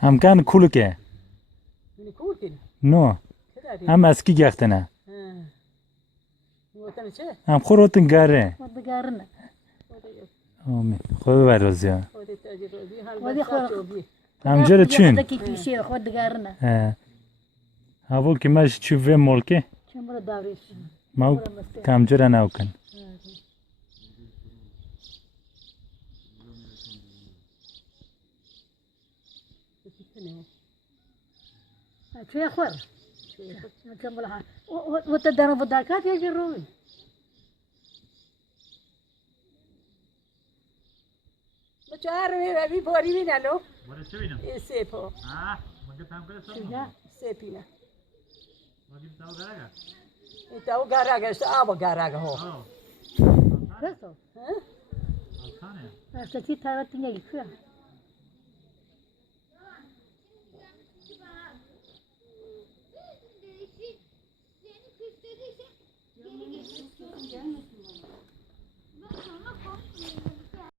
هم کن کولو که نو هم اسکی گختنه هم خورتن گره آمین خود برازی ها هم جره چین هاول که ماش چوبه ملکه ما کم جره نوکن شوية خور نكملها وتدرب الداكات يجرون بچه‌ها رو باری بینالو باره چه بینم؟ سیپو مگه تام کرده سو؟ سیپینا مگه تاو گرگا؟ ایتاو گراگش آب گراگه ها آه بسو آسانه استتی تارت نگی